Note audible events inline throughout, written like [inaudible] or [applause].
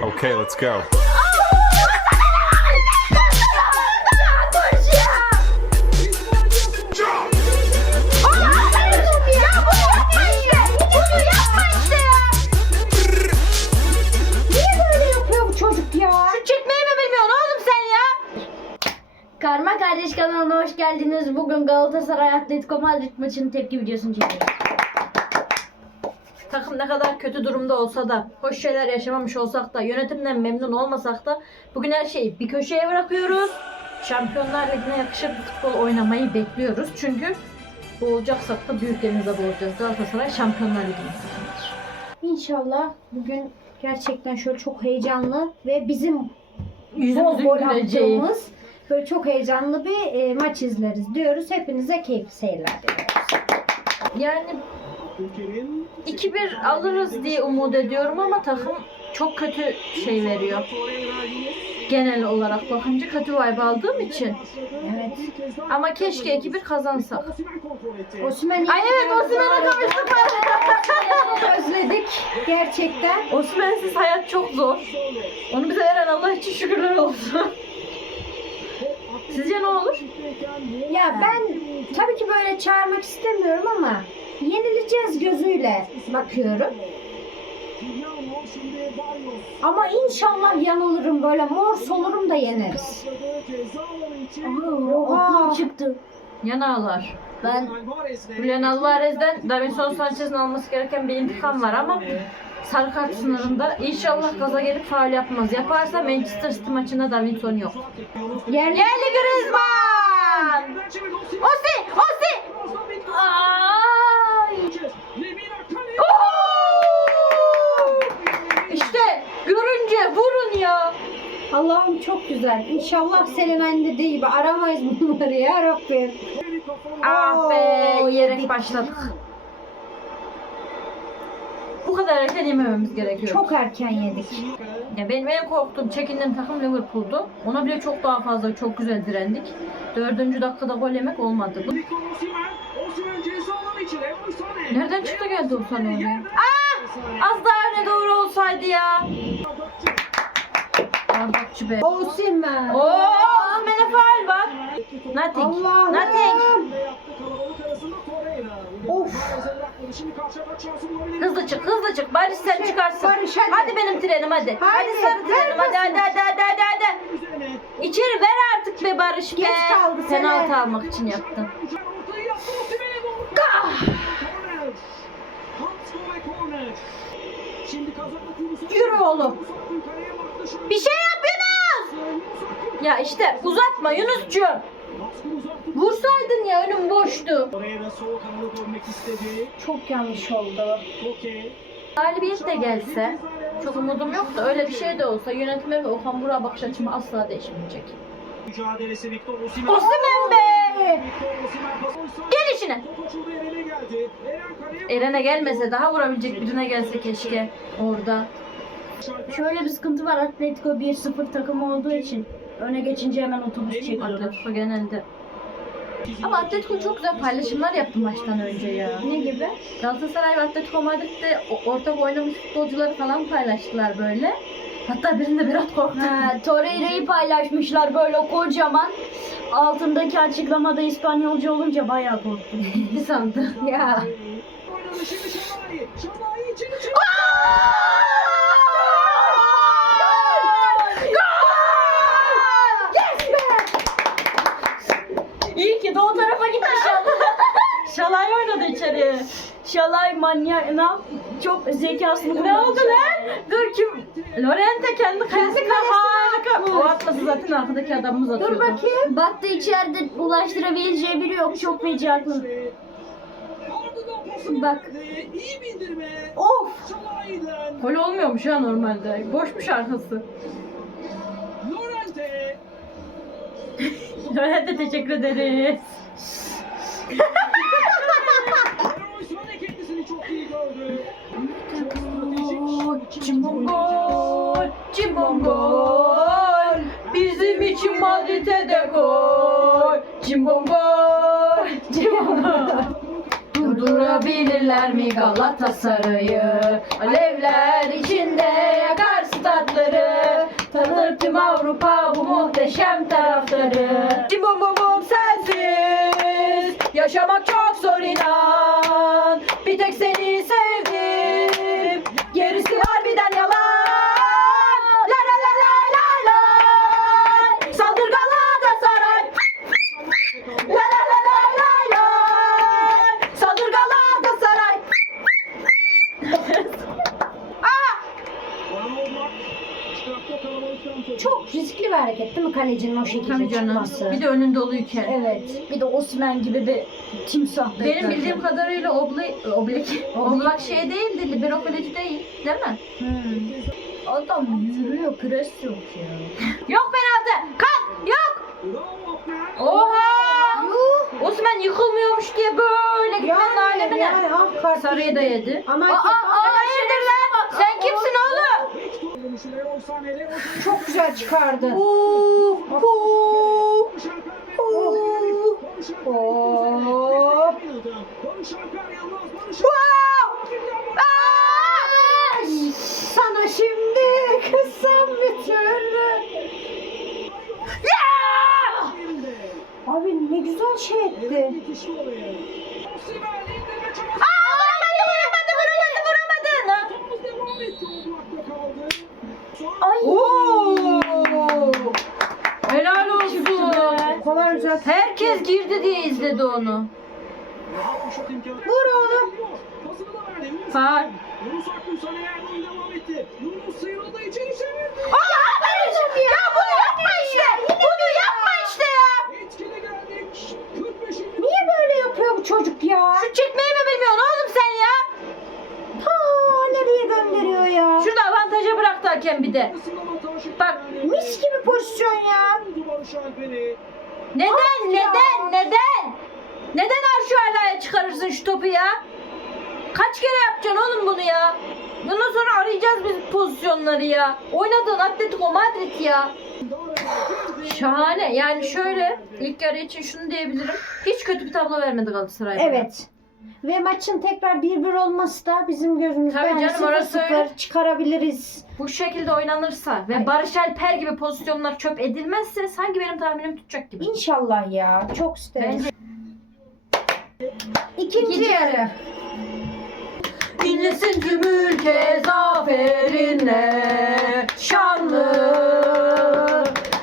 Okay, let's go. Karma Kardeş kanalına hoş geldiniz. Bugün Galatasaray Atletico Madrid maçının tepki videosunu çekiyoruz. Takım ne kadar kötü durumda olsa da, hoş şeyler yaşamamış olsak da, yönetimden memnun olmasak da bugün her şeyi bir köşeye bırakıyoruz. Şampiyonlar Ligi'ne yakışır bir futbol oynamayı bekliyoruz. Çünkü boğulacaksak da büyüklerimize boğulacağız. Galatasaray Şampiyonlar Ligi'ne takımıdır. İnşallah bugün gerçekten şöyle çok heyecanlı ve bizim bol bol attığımız böyle çok heyecanlı bir e, maç izleriz diyoruz. Hepinize keyifli seyirler diliyoruz. Yani 2-1 alırız diye umut ediyorum ama takım çok kötü şey veriyor. Genel olarak bakınca kötü vibe aldığım için. Evet. Ama keşke 2-1 kazansak. Osimhen'i Ay evet Osimhen'e kavuştuk. özledik gerçekten. Osimhen'siz hayat çok zor. Onu bize veren Allah için şükürler olsun. Sizce ne olur? Ya ben tabii ki böyle çağırmak istemiyorum ama yenileceğiz gözüyle bakıyorum. Ama inşallah yanılırım böyle mor solurum da yeneriz. Oha. Aklım çıktı. Yanağlar. Ben Julian Alvarez'den Davinson Sanchez'in alması gereken bir intikam var ama sarı kart sınırında inşallah gaza gelip faul yapmaz. Yaparsa Manchester City maçında Davinson yok. Yerli Yerli Griezmann! Osi! Ay! Oo! İşte görünce vurun ya. Allah'ım çok güzel. İnşallah Selemen dediği gibi aramayız bunları ya Rabbim. Ah be yedik. başladık. Bu kadar erken yemememiz gerekiyor. Çok erken yedik. Ya benim en korktuğum, çekindiğim takım Liverpool'du. Ona bile çok daha fazla, çok güzel direndik. Dördüncü dakikada gol yemek olmadı. Bu... Nereden çıktı geldi o sana oraya? Aa! Az daha öne doğru olsaydı ya. Bardakçı be. Osimhen. Oo, Osman'a faal var. Nothing. Allah'ım. Nothing. Of. Hızlı çık, hızlı çık. Barış sen çıkarsın. Barış, hadi. hadi. benim trenim hadi. Hadi, Hadi, sarı trenim hadi hadi hadi hadi hadi hadi. İçeri ver artık be Barış be. Geç kaldı sene. Penaltı almak için yaptım. Yürü oğlum. Bir şey. Ya işte uzatma Yunuscuğum. Vursaydın ya önüm boştu. Çok yanlış oldu. Galibiyet de gelse çok umudum yok da öyle bir şey de olsa yönetime ve Okan Burak'a bakış açımı asla değişmeyecek. Mücadelesi Victor Osimhen. Osimhen be! Gel işine. Eren'e gelmese daha vurabilecek birine gelse keşke orada. Şöyle bir sıkıntı var. Atletico 1-0 takımı olduğu için öne geçince hemen otobüs çekiyor. Atletico genelde. Ama Atletico çok güzel paylaşımlar yaptı maçtan önce ya. Ne gibi? Galatasaray ve Atletico Madrid'de ortak oynamış futbolcuları falan paylaştılar böyle. Hatta birinde biraz korktum. Ha, [laughs] Torreira'yı paylaşmışlar böyle kocaman. Altındaki açıklamada İspanyolca olunca bayağı korktum. Bir [laughs] sandı. Ya. oynadı şimdi Şalai. Şalai içeri çıktı. İyi ki de o tarafa gitmiş Şalay oynadı içeriye. Şalay manyak ne yap- çok zekasını Ne kullanmış. oldu lan? Dur kim? Lorente kendi kalesine harika. O atması zaten arkadaki adamımız atıyordu. Dur bakayım. Baktı içeride ulaştırabileceği biri yok. Çok becerikli. Bak. İyi bindirme. Of. Gol olmuyormuş ha normalde. Boşmuş arkası. Lorente. [laughs] Lorente teşekkür ederiz. [laughs] Eren Oysman da kendisini çok iyi gördü. Gol, Cimbom gol, cimbom gol. Bizim için Madrid'e de gol. Cimbom gol, cimbom gol. Durdurabilirler mi Galatasaray'ı? Alevler içinde yakar statları Tanır tüm Avrupa bu muhteşem taraftarı Cim bom bom bom sensiz Yaşamak çok zor inan Bir tek seni Çok riskli bir hareket değil mi kalecinin o şekilde Tabii canım. çıkması? Bir de önün doluyken. Evet. Bir de Osman gibi bir timsah Benim beklerken. bildiğim kadarıyla obli, oblik, [laughs] oblak şey değildi, libero kaleci değil, değil mi? Adam yürüyor pres yok ya. [laughs] Yok penaltı, kalk, yok. Oha! Osman yıkılmıyormuş diye böyle gitmenin alemine. yani ah kart Sarıyı da yedi. Ama Aa, aa, hayırdır lan? Sen kimsin oğlum? Hiç tutmamış Leroy Sané. Leroy Sané. çok güzel çıkardı. Uuu, uuu. Barış Alper ve- Barış Alper. Oo. Barış Alper Yılmaz. Barış Wow! Ay, Sana şimdi kızsam bir türlü. Yerinde. Abi ne güzel şey etti. Evet, yetişti oraya. Osimhen indirme çabası. Vuramadı, vuramadı, vuramadı, vuramadı. Topumuz devam etti. O blokta kaldı. Sonra Ay. Oo! Helal olsun. Kolay güzel. Herkes girdi diye izledi onu. Vur oğlum. Yunus sıyrıldı içeri çevirdi. Ya bunu yapma işte. Bunu yapma işte ya. Etkili geldik. 45. Niye böyle yapıyor bu çocuk ya? Şu çekmeyi mi bilmiyorsun oğlum sen ya? Ta nereye gönderiyor ya? Şurada avantaja bıraktı hakem bir de. Bak. Mis gibi pozisyon ya. Neden Of ya. neden neden? Neden Arşu Ala'ya çıkarırsın şu topu ya? Kaç kere yapacaksın oğlum bunu ya? Bundan sonra arayacağız biz pozisyonları ya. Oynadığın Atletico Madrid ya. Şahane. Yani şöyle ilk yarı için şunu diyebilirim. Hiç kötü bir tablo vermedi Galatasaray. Evet. Ve maçın tekrar 1-1 olması da bizim gözümüzde Tabii hani canım, orası 0-0 öyle. çıkarabiliriz. Bu şekilde oynanırsa ve. Barış Alper gibi pozisyonlar çöp edilmezse sanki benim tahminim tutacak gibi. İnşallah ya. Çok isteriz. Bence İkinci, İkinci yarı. İnlesin tüm ülke zaferinle şanlı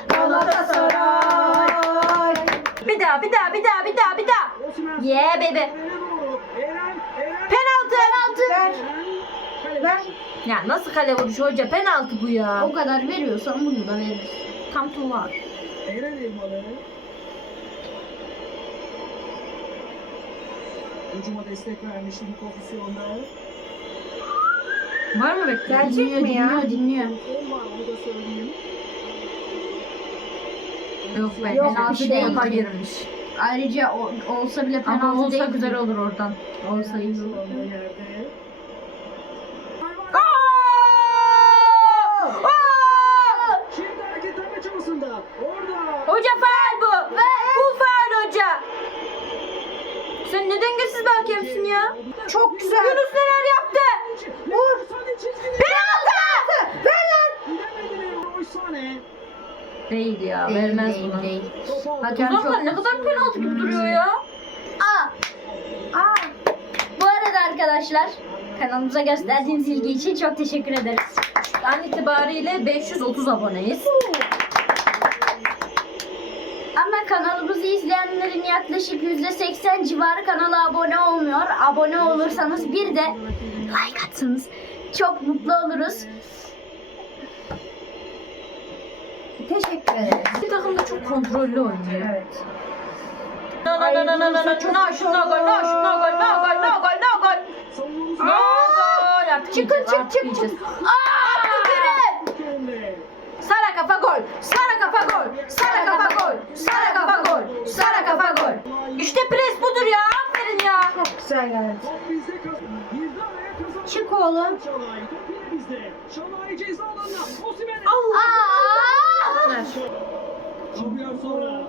Galatasaray. Bir daha bir daha bir daha bir daha bir daha. Yeah baby. Eren'e doğru. Eren, Eren. Penaltı. Ver. Kale Ver. Ya nasıl kale vuruşu hoca penaltı bu ya. O kadar veriyorsan bunu da verir. Tam tuvar. Eren Elmalı. Hücuma destek vermişti bu pozisyonda. Var mı bekle? Gelecek dinliyor, mi ya? dinliyor, dinliyor. Var onu da söyleyeyim. Yok be. Yok, penaltı bir şey değil. yok. girmiş. Ayrıca o- olsa bile penaltı Ama olsa değil. güzel olur oradan. Olsa iyi olur. anda yerde. Şimdi hareketlenme çabasında. Orada. Hoca faal bu. Bu faal hoca. Sen ne dengesiz bir hakemsin ya. Çok güzel. Yunus neler yaptı? Vur. Sane çizgide. Penaltı. Ver lan. Bilemedi Leroy Sané. Değil ya Değil, vermez değil, bunu. değil. Hakem Uzaktan çok- ne kadar penaltı gibi duruyor ya. Aa, Aa, bu arada arkadaşlar kanalımıza gösterdiğiniz ilgi için çok teşekkür ederiz. An itibariyle 530 aboneyiz. Ama kanalımızı izleyenlerin yaklaşık %80 civarı kanala abone olmuyor. Abone olursanız bir de like atsanız çok mutlu oluruz. Teşekkür ederiz. Bir takım da çok kontrollü oynuyor. Evet. Na na na na na na na na şuna gol na şuna gol na gol na gol na gol. Na gol. Artık Çıkın, çık, çık, çık. Aa, önde. Sara kafa gol. Sara kafa gol. Sara kafa gol. Sara kafa gol. Sara kafa gol. İşte pres budur ya. Aferin ya. Çok güzel geldi. Çık oğlum. Şalay ceza alanına. Osimhen. Ver. Sonra.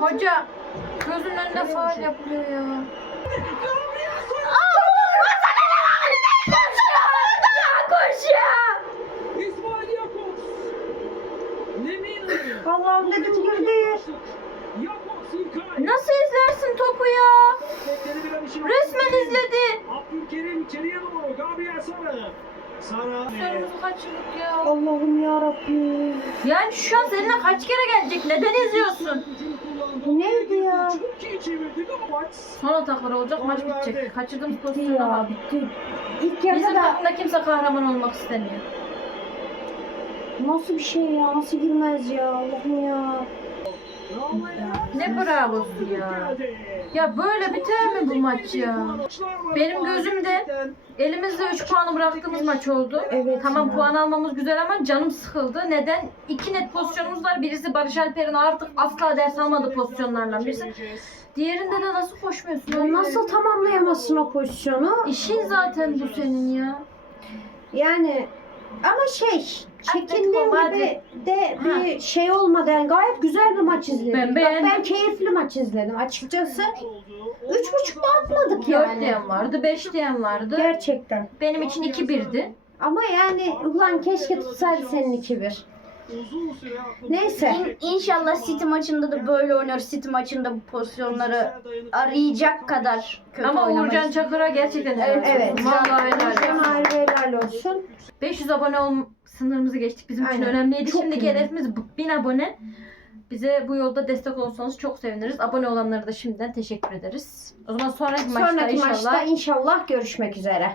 Hoca gözünün önünde faal yapılıyor ya. Allah'ım dedim girdi. Nasıl izlersin topu ya? Resmen izledi. Abdülkerim içeriye doğru. Gabriel Sara. Sara. Sorumuzu kaçırdık ya. Allah'ım ya Rabbim. Yani şu an seninle kaç kere gelecek? Neden izliyorsun? Bu neydi ya? Çok iyi çevirdik ama maç. Son ataklar olacak maç bitecek. Kaçırdığımız Bitti pozisyona ya bak. bitti. İlk yarıda Bizim da takımda kimse kahraman olmak istemiyor. nasıl bir şey ya? Nasıl girmez ya? Allah'ım ya. Ne bravosu ya. Ya böyle biter mi bu maç ya? Benim gözümde Elimizde 3 puanı bıraktığımız maç oldu. Evet Tamam ya. puan almamız güzel ama canım sıkıldı. Neden? İki net pozisyonumuz var. Birisi Barış Alper'in artık asla ders almadığı pozisyonlardan birisi. Diğerinde de nasıl koşmuyorsun? Ya nasıl tamamlayamazsın o pozisyonu? İşin zaten bu senin ya. Yani ama şey çekindiğim gibi de bir şey olmadı. Yani gayet güzel bir maç izledim. Ben Bak, beğendim. ben keyifli maç izledim açıkçası. Üç buçukta atmadık 4 yani. diyen vardı, 5 diyen vardı. Gerçekten. Benim için 2-1'di. Ama yani ulan keşke tutsaydı senin 2-1. Uzun süre Neyse. İn- İnşallah City maçında da böyle oynuyoruz. City maçında bu pozisyonları arayacak kadar kötü Ama Uğurcan oynamayız. Çakır'a gerçekten Evet, evet. Vallahi helal olsun. Cemal helal olsun. 500 abone ol sınırımızı geçtik. Bizim için Aynen. önemliydi. Çok Şimdiki iyi. hedefimiz bu- 1000 abone. Bize bu yolda destek olursanız çok seviniriz. Abone olanlara da şimdiden teşekkür ederiz. O zaman sonraki maçta Sonraki inşallah maçta inşallah görüşmek üzere.